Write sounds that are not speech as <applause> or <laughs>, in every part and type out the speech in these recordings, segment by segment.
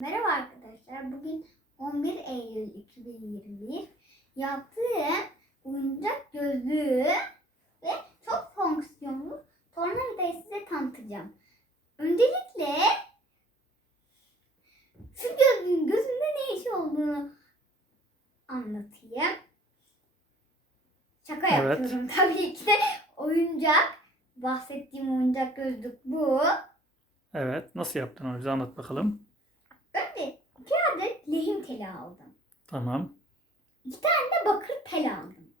Merhaba arkadaşlar. Bugün 11 Eylül 2021. Yaptığım oyuncak gözlüğü ve çok fonksiyonlu tornavidayı size tanıtacağım. Öncelikle şu gözlüğün gözünde ne işi olduğunu anlatayım. Şaka Evet. yapıyorum <laughs> tabii ki de oyuncak. Bahsettiğim oyuncak gözlük bu. Evet. Nasıl yaptın onu bize anlat bakalım. Adet lehim teli aldım. Tamam. İki tane de bakır tel aldım.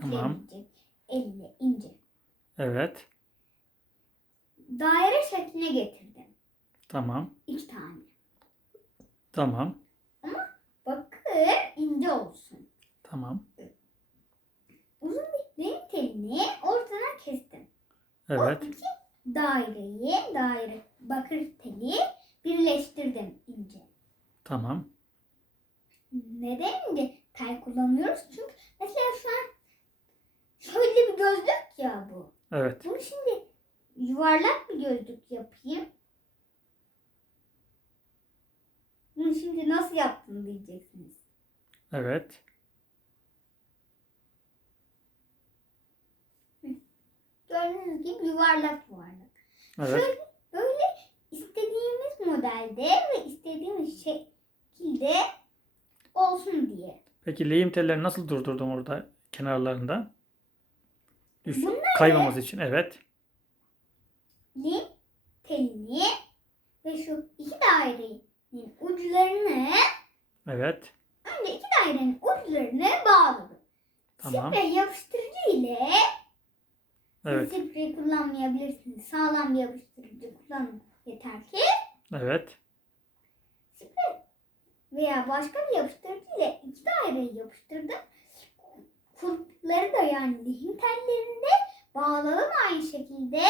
Tamam. Elle ince. Evet. Daire şekline getirdim. Tamam. İki tane. Tamam. Bakır ince olsun. Tamam. Uzun bir lehim telini ortadan kestim. Evet. O iki daireyi, daire bakır teli birleştirdim. Tamam. Neden tel kullanıyoruz? Çünkü mesela şu an şöyle bir gözlük ya bu. Evet. Bunu şimdi yuvarlak bir gözlük yapayım. Bunu şimdi nasıl yaptın diyeceksiniz. Evet. Gördüğünüz gibi yuvarlak yuvarlak. Evet. Böyle istediğimiz modelde ve istediğimiz şekilde olsun diye. Peki lehim tellerini nasıl durdurdun orada kenarlarında? Düş Bunları- kaymaması için. Evet. Lim telini ve şu iki dairenin uçlarını Evet. önce iki dairenin uçlarını bağladım. Tamam. Sprey yapıştırıcı ile Evet. Sprey kullanmayabilirsiniz. Sağlam bir yapıştırıcı kullanın yeter ki. Evet. Veya başka bir yapıştırıcı ile iki daireyi yapıştırdım. Kulpları da yani lehim tellerinde bağladım aynı şekilde.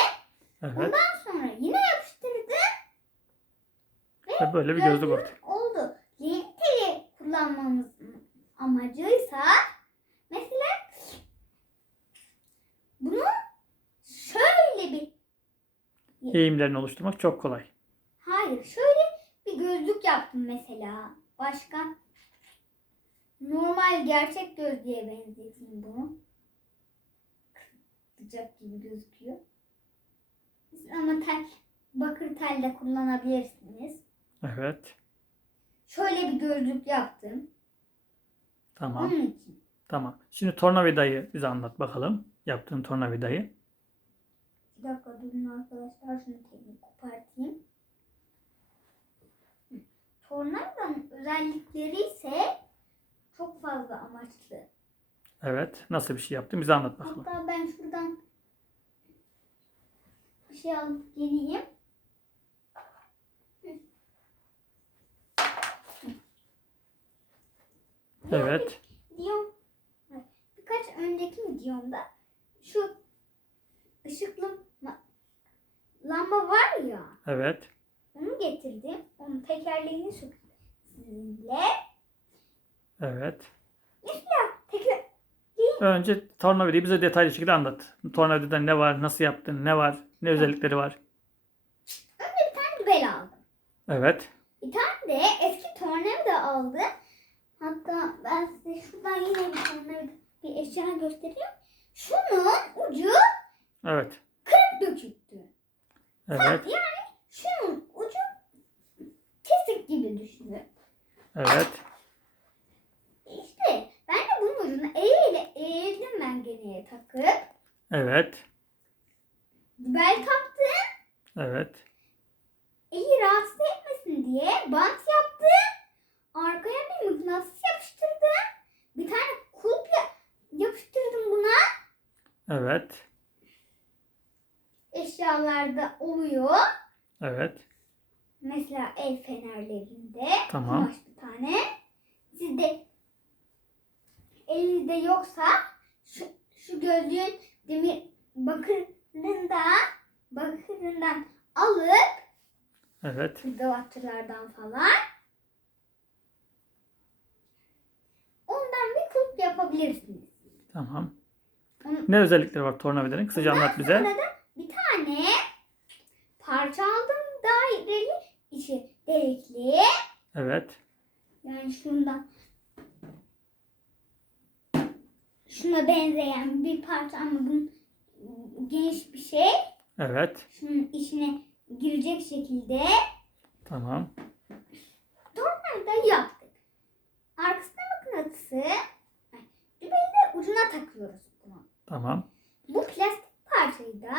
Evet. Ondan sonra yine yapıştırdım. Ve böyle bir gözlük oldu. oldu. Lehim teli kullanmamızın amacıysa mesela bunu şöyle bir Eğimlerini oluşturmak çok kolay. Hayır, şöyle bir gözlük yaptım mesela. Başka normal gerçek gözlüğe benzeteyim bunu. Sıcak gibi gözüküyor. Ama tel, bakır tel de kullanabilirsiniz. Evet. Şöyle bir gözlük yaptım. Tamam. Onun için. Tamam. Şimdi tornavidayı bize anlat bakalım. Yaptığın tornavidayı. Bir dakika durun arkadaşlar. Şunu telini kopartayım. Tornavidanın özellikleri ise çok fazla amaçlı. Evet. Nasıl bir şey yaptın? Bize anlat bakalım. Hatta ben şuradan bir şey alıp geleyim. Evet. Diyorum. Birkaç önceki videomda şu ışıklı lamba var ya Evet. onu getirdim. Onun tekerleğini sizinle. Evet. Teker Önce tornavidayı bize detaylı şekilde anlat. Tornavidada ne var, nasıl yaptın, ne var, ne özellikleri var. bir bel aldım. Evet. Bir tane de eski tornavida aldım. Hatta ben size şuradan yine bir tornavida bir eşya göstereyim. Şunun ucu Evet. döküktü. Evet. Yani şunun ucu düşünün. Evet. İşte ben de bunun ucunu eliyle eğildim ben geriye takıp. Evet. Bel taktım. Evet. Eli rahatsız etmesin diye bant yaptım. Arkaya bir mıknatıs yapıştırdım. Bir tane kulp ya- yapıştırdım buna. Evet. Eşyalarda oluyor. Evet. Mesela el fenerlerinde. Tamam. Kumaş bir tane. Sizde elinizde yoksa şu, şu gözlüğün demir bakırından bakırından alıp Evet. hırdavatçılardan falan ondan bir kulp yapabilirsiniz. Tamam. Onu- Ne özellikleri var tornavidanın? Kısaca anlat bize. Sonra da bir tane parça aldım daireli içi delikli Evet. Yani şunda şuna benzeyen bir parça ama bunun geniş bir şey. Evet. Şunun içine girecek şekilde Tamam. tornavida yaptık. Arkasına mıknatısı ay, dübeyi de ucuna takıyoruz bunu. Tamam. Bu plastik parçayı da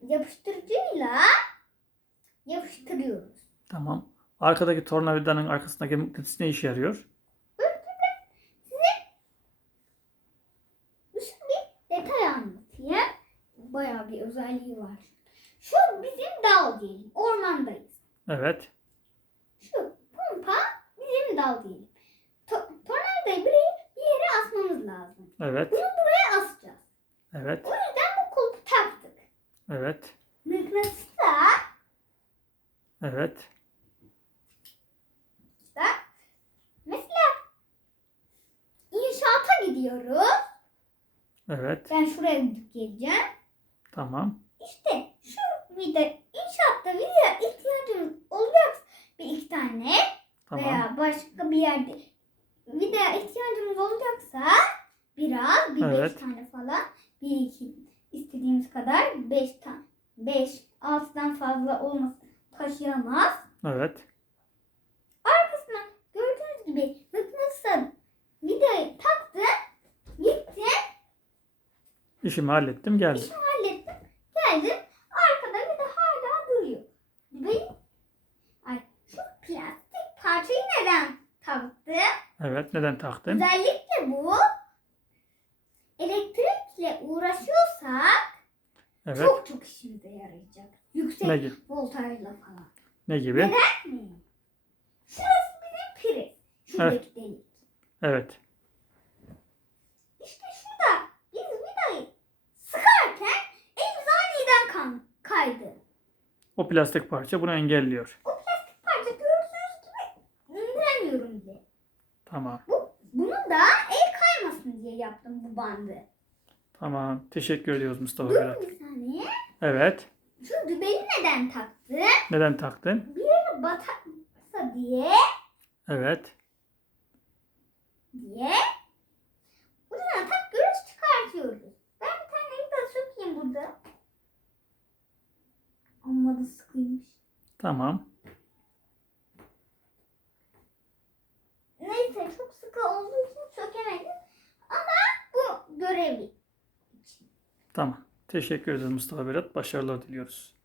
yapıştırıcıyla yapıştırıyoruz. Tamam. Arkadaki tornavidanın arkasındaki mıknatıs ne işe yarıyor? Şu bir detay anlatayım. Bayağı bir özelliği var. Şu bizim dal diyelim. Ormandayız. Evet. Şu pompa bizim dal diyelim. To- tornavidayı buraya bir yere asmamız lazım. Evet. Bunu buraya asacağız. Evet. O yüzden bu kulpu taktık. Evet. Mıknatıs da Evet. da mesela inşaata gidiyoruz. Evet. Ben şuraya gidip geleceğim. Tamam. İşte şu vida inşaatta vida ihtiyacımız olacak bir iki tane Tamam. veya başka bir yerde vida ihtiyacımız olacaksa biraz bir Evet. beş tane falan bir iki istediğimiz kadar beş tane beş altıdan fazla olmaz taşıyamaz. Evet. Arkasına gördüğünüz gibi mıknatısa vidayı taktı gitti İşimi hallettim geldim. İşimi hallettim. Geldim. Arkada bir de hala duruyor. Benim ay şu plastik parçayı neden taktı? Evet. Neden taktın? Özellikle bu elektrikle uğraşıyorsak Evet. çok çok işimize yarayacak. Yüksek Ne gibi? voltajla falan. Ne gibi? Neden mi? Şurası bizim priz. Şuradaki delik. Evet. İşte şurada biz vidayı sıkarken elimiz aniden kan kaydı. O plastik parça bunu engelliyor. O plastik parça gördüğünüz gibi indiremiyorum bile. Tamam. Bu, bunu da el kaymasın diye yaptım bu bandı. Tamam. Teşekkür ediyoruz Mustafa Dur Berat. bir saniye. Evet. Şu dübeyi neden taktı? Neden taktın? Bir yere batarsa diye Evet. diye ucuna takıyoruz çıkartıyoruz. Ben bir tane vida sökeyim burada. Amma da sıkıymış. Tamam. Neyse çok sıkı olduğu için sökemedim. Ama bu görevi. Tamam. Teşekkür ederiz Mustafa Berat. Başarılar diliyoruz.